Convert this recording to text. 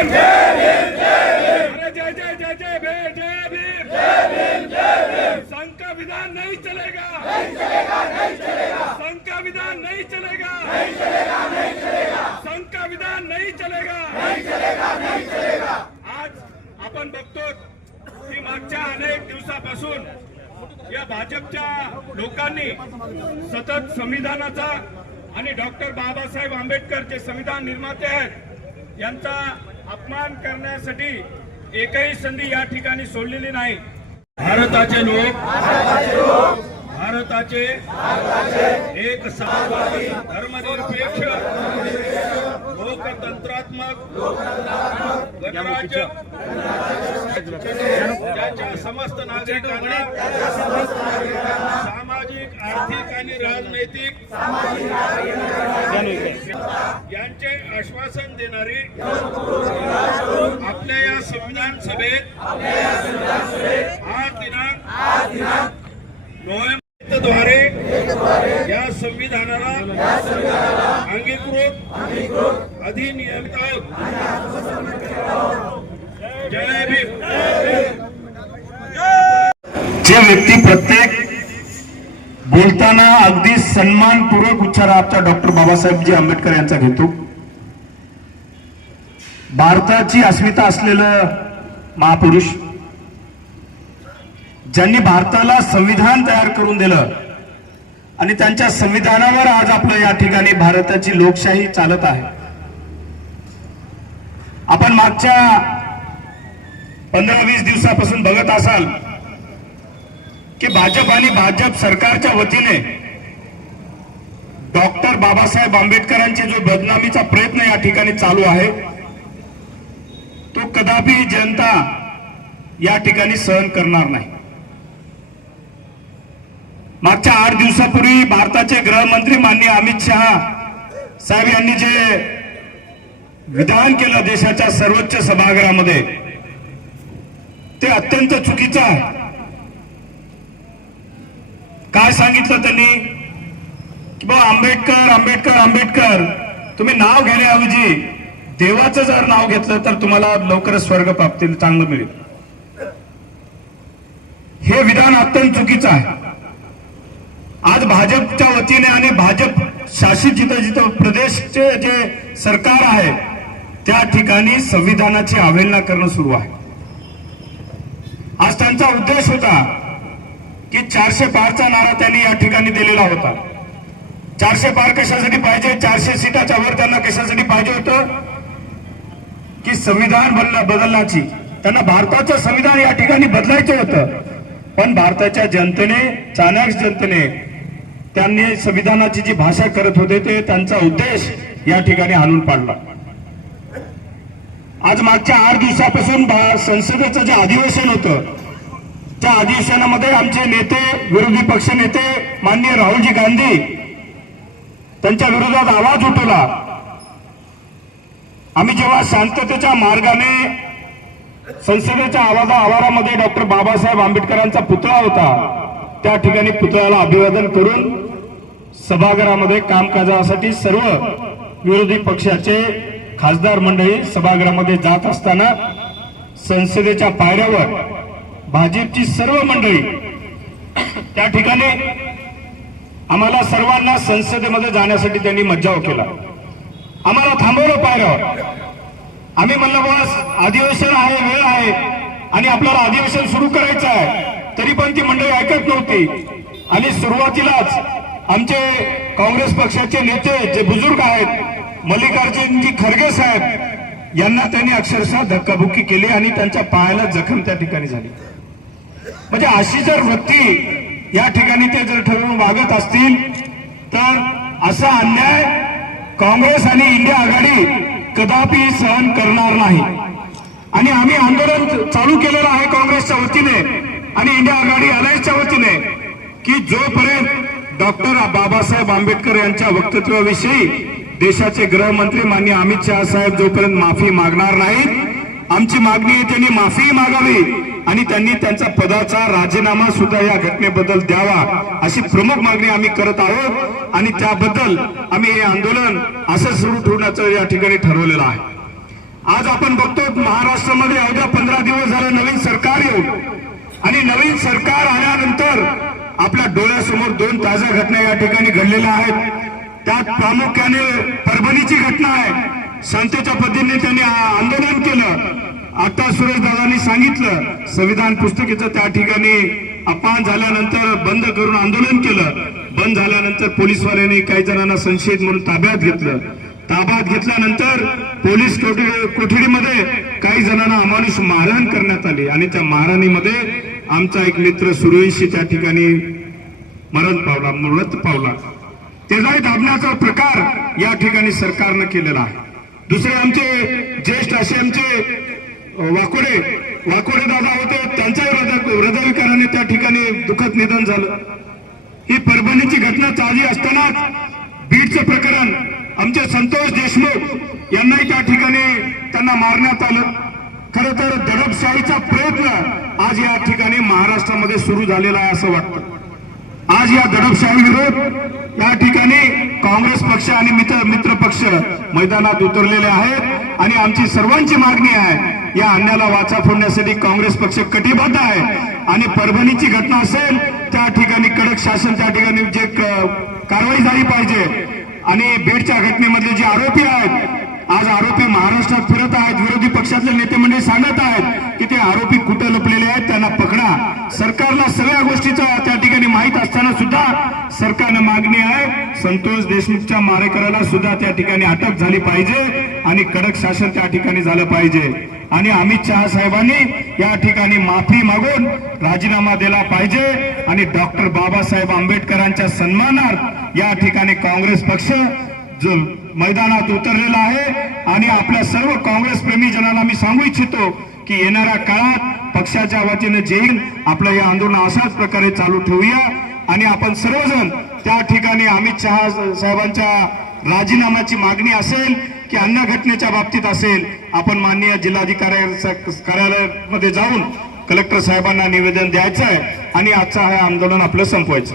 भीम अरे जय जय जय जय भीम संघ का विधान नहीं चलेगा. संघ का विधान नहीं चलेगा. संघ का विधान नहीं चलेगा आज आपण बघतो की मागच्या अनेक दिवसापासून या भाजपच्या लोकांनी सतत संविधानाचा आणि डॉक्टर बाबासाहेब आंबेडकर जे संविधान निर्माते आहेत. यांचा अपमान करण्यासाठी एकही संधी या ठिकाणी सोडलेली नाही. भारताचे लोक भारताचे एक समाजवादी धर्मनिरपेक्ष लोकतंत्रात्मक गणराज्य ज्याच्या समस्त नागरिकांना सामाजिक आर्थिक आणि राजनैतिक यांचे आश्वासन देणारी आपल्या या संविधान सभेत आज दिनांक नोव्हेंबरद्वारे या संविधानाला अंगीकृत अधिनियमित जय भीम. जे व्यक्ती प्रत्येक बोलताना अगदी सन्मानपूर्वक उच्चार आपचा डॉक्टर बाबासाहेबजी आंबेडकर यांचा घेतो. भारताची अस्मिता असलेलं महापुरुष ज्यांनी भारताला संविधान तयार करून दिलं आणि त्यांच्या संविधानावर आज आपलं या ठिकाणी भारताची लोकशाही चालत आहे. आपण मागच्या पंधरा वीस दिवसापासून बघत असाल की भाजप आणि भाजप सरकारच्या वतीने डॉक्टर बाबासाहेब आंबेडकरांची जो बदनामीचा प्रयत्न या ठिकाणी चालू आहे तो कदापि जनता या ठिकाणी सहन करणार नाही. मागच्या आठ दिवसापूर्वी भारताचे गृहमंत्री माननीय अमित शहा साहेब यांनी जे विधान केलं देशाच्या सर्वोच्च सभागृहामध्ये ते अत्यंत चुकीचं आहे. काय सांगितलं त्यांनी? की बा आंबेडकर आंबेडकर आंबेडकर तुम्ही नाव घेण्याऐवजी देवाचं जर नाव घेतलं तर तुम्हाला लवकरच स्वर्ग प्राप्ती चांगलं मिळेल. हे विधान अत्यंत चुकीचं आहे. आज भाजपच्या वतीने आणि भाजप शासित जिथं जिथं प्रदेशचे जे सरकार आहे त्या ठिकाणी संविधानाची अवहेलना करणं सुरू आहे. आज त्यांचा उद्देश होता की चारशे पारचा नारा त्यांनी या ठिकाणी दिलेला होता. चारशे पार कशासाठी पाहिजे? चारशे सीटाच्या वर त्यांना कशासाठी पाहिजे होतं? की संविधान बदलण्याची. त्यांना भारताचं संविधान या ठिकाणी बदलायचं होतं. पण भारताच्या जनतेने चाणक्य जनतेने त्यांनी संविधानाची जी भाषा करत होते ते त्यांचा उद्देश या ठिकाणी आणून पाडला. आज मागच्या आठ दिवसापासून संसदेचं जे अधिवेशन होतं त्या अधिवेशनामध्ये आमचे नेते विरोधी पक्ष नेते माननीय राहुलजी गांधी त्यांच्या विरोधात आवाज उठवला. आम्ही जेव्हा शांततेच्या मार्गाने संसदेच्या आवाजा आवारामध्ये डॉक्टर बाबासाहेब आंबेडकरांचा पुतळा होता त्या ठिकाणी पुतळ्याला अभिवादन करून सभागृहामध्ये कामकाजासाठी सर्व विरोधी पक्षाचे खासदार मंडळी सभागृहामध्ये जात असताना संसदेच्या पायऱ्यावर भाजपची सर्व मंडळी त्या ठिकाणी आम्हाला सर्वांना संसदेमध्ये जाण्यासाठी त्यांनी मज्जाव केला. आम्हाला थांबवलं पायऱ्यावर. आम्ही म्हणलं बस अधिवेशन आहे वेळ आहे आणि आपल्याला अधिवेशन सुरू करायचं आहे. तरी पण ती मंडळी ऐकत नव्हती. आणि सुरुवातीलाच आमचे काँग्रेस पक्षाचे नेते जे बुजुर्ग आहेत मल्लिकार्जुनजी खरगे साहेब यांना त्यांनी अक्षरशः धक्काबुक्की केली आणि त्यांच्या पायाला जखम त्या ठिकाणी झाली. म्हणजे अशी जर व्यक्ती या ठिकाणी ते जर ठरवून वागत असतील तर असा अन्याय काँग्रेस आणि इंडिया आघाडी कदापि सहन करणार नाही. आणि आम्ही आंदोलन चालू केलेलं आहे काँग्रेसच्या वतीने आणि इंडिया आघाडी अलायन्सच्या वतीने की जोपर्यंत डॉक्टर बाबासाहेब आंबेडकर यांच्या वक्तृत्वाविषयी देशाचे गृहमंत्री माननीय अमित शहा साहेब जोपर्यंत माफी मागणार नाहीत आमची मागणी आहे त्यांनी माफी मागावी. आणि त्यांनी त्यांचा पदाचा राजीनामा सुद्धा या घटनेबद्दल द्यावा अशी प्रमुख मागणी आम्ही करत आहोत. आणि त्याबद्दल आम्ही हे आंदोलन असं सुरू ठेवण्याचं या ठिकाणी ठरवलेलं आहे. आज आपण बघतो महाराष्ट्रामध्ये अवघ्या पंधरा दिवस झालं नवीन सरकार येऊन. आणि नवीन सरकार आल्यानंतर आपल्या डोळ्यासमोर दोन ताज्या घटना या ठिकाणी घडलेल्या आहेत. त्यात प्रामुख्याने परभणीची घटना आहे. संतेच्या पद्धतीने त्यांनी आंदोलन केलं. आता सुरेश दादांनी सांगितलं संविधान पुस्तिकेचं त्या ठिकाणी अपमान झाल्यानंतर बंद करून आंदोलन केलं. बंद झाल्यानंतर पोलीसवाल्यांनी काही जणांना संशयित म्हणून ताब्यात घेतलं. ताब्यात घेतल्यानंतर पोलीस कोठडीमध्ये काही जणांना अमानुष मारहाण करण्यात आली. आणि त्या मारहाणीमध्ये आमचा एक मित्र सूर्यवंशी त्या ठिकाणी मरण पावला मृत पावला. त्याचाही दाबण्याचा प्रकार या ठिकाणी सरकारनं केलेला आहे. दुसरे आमचे ज्येष्ठ असे आमचे वाकोडे वाकोडे दादा होते. त्यांचाही हृदय हृदयविकाराने त्या ठिकाणी दुःखद निधन झालं. ही परभणीची घटना ताजी असतानाच बीडचं प्रकरण आमचे संतोष देशमुख यांनाही त्या ठिकाणी त्यांना मारण्यात आलं. खरं तर दडपशाहीचा प्रयत्न आज या ठिकाणी महाराष्ट्रामध्ये सुरू झालेला आहे असं वाटतं. आज या दडपशाही विरोध या ठिकाणी काँग्रेस पक्ष आणि मित्र मित्र पक्ष मैदानात उतरलेले आहेत. आणि आमची सर्वांची मागणी आहे या अन्याला वाचा फोडण्यासाठी काँग्रेस पक्ष कटिबद्ध आहे. आणि परभणीची घटना असेल त्या ठिकाणी कडक शासन त्या ठिकाणी जे कारवाई झाली पाहिजे. आणि बीडच्या घटनेमधले जे आरोपी आहेत आज आरोपी महाराष्ट्रात फिरत आहेत विरोधी पक्षातले नेते मंडळी सांगत आहेत की ते आरोपी कुठे लपलेले आहेत त्यांना पकडा. सरकारला सगळ्या गोष्टीचा त्या ठिकाणी माहीत असताना सुद्धा सरकारनं मागणी आहे. संतोष देशमुखच्या मारेकऱ्याला सुद्धा त्या ठिकाणी अटक झाली पाहिजे आणि कडक शासन त्या ठिकाणी झालं पाहिजे. आणि अमित शहा साहेबांनी या ठिकाणी माफी मागून राजीनामा दिला पाहिजे आणि डॉक्टर बाबासाहेब आंबेडकरांच्या सन्मानार्थ या ठिकाणी काँग्रेस पक्ष जो मैदानात उतरलेला आहे आणि आपल्या सर्व काँग्रेस प्रेमीजनांना मी सांगू इच्छितो की येणाऱ्या काळात पक्षाच्या वतीने जेईल आपलं हे आंदोलन अशाच प्रकारे चालू ठेवूया. आणि आपण सर्वजण त्या ठिकाणी अमित शहा साहेबांच्या राजीनाम्याची मागणी असेल की अन्न घटनेच्या बाबतीत असेल आपण माननीय जिल्हाधिकारी कार्यालयामध्ये जाऊन कलेक्टर साहेबांना निवेदन द्यायचं आहे आणि आजचं हे आंदोलन आपलं संपवायचं.